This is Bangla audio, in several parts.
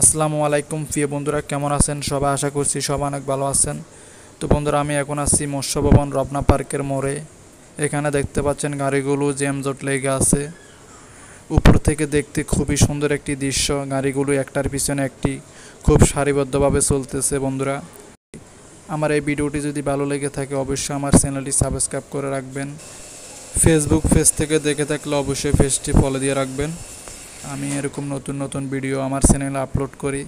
আসসালামু আলাইকুম প্রিয় বন্ধুরা, কেমন আছেন সবাই? আশা করছি সবাই অনেক ভালো আছেন। তো বন্ধুরা, আমি এখন আছি মৎস্য ভবন রবনা পার্কের মোড়ে। এখানে দেখতে পাচ্ছেন গাড়িগুলো জ্যামজট লেগে আছে। উপর থেকে দেখতে খুবই সুন্দর একটি দৃশ্য। গাড়িগুলো একটার পিছনে একটি খুব সারিবদ্ধভাবে চলতেছে। বন্ধুরা, আমার এই ভিডিওটি যদি ভালো লেগে থাকে অবশ্যই আমার চ্যানেলটি সাবস্ক্রাইব করে রাখবেন। ফেসবুক পেজ থেকে দেখে থাকলে অবশ্যই পেজটি ফলো দিয়ে রাখবেন। আমি এরকম নতুন নতুন ভিডিও আমার চ্যানেলে আপলোড করি।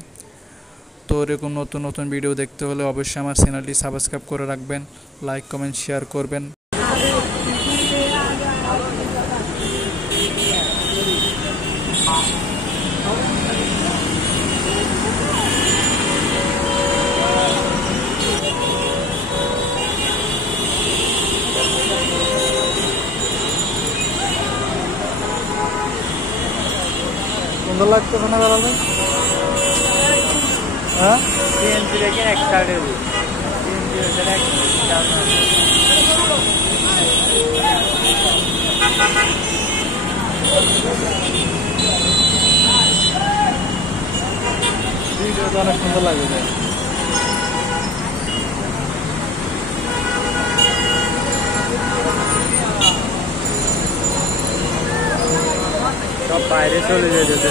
তো এরকম নতুন নতুন ভিডিও দেখতে হলে অবশ্যই আমার চ্যানেলটি সাবস্ক্রাইব করে রাখবেন, লাইক কমেন্ট শেয়ার করবেন। সুন্দর লাগতেছে না দাদা? হ্যাঁ, সিএনজি রেখে এক সাইডে ভিডিওটা অনেক সুন্দর লাগবে। সব বাইরে চলে যেতে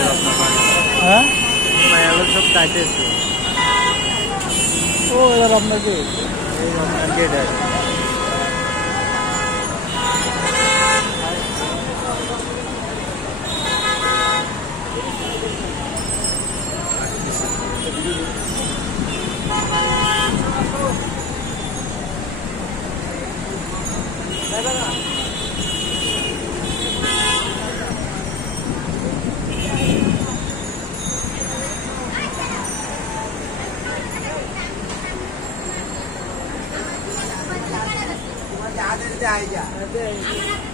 হ্যাঁ, মায়ালোক সব চাইতেছে। ও এবার আপনাকে এই আপনার গেট আছে। आया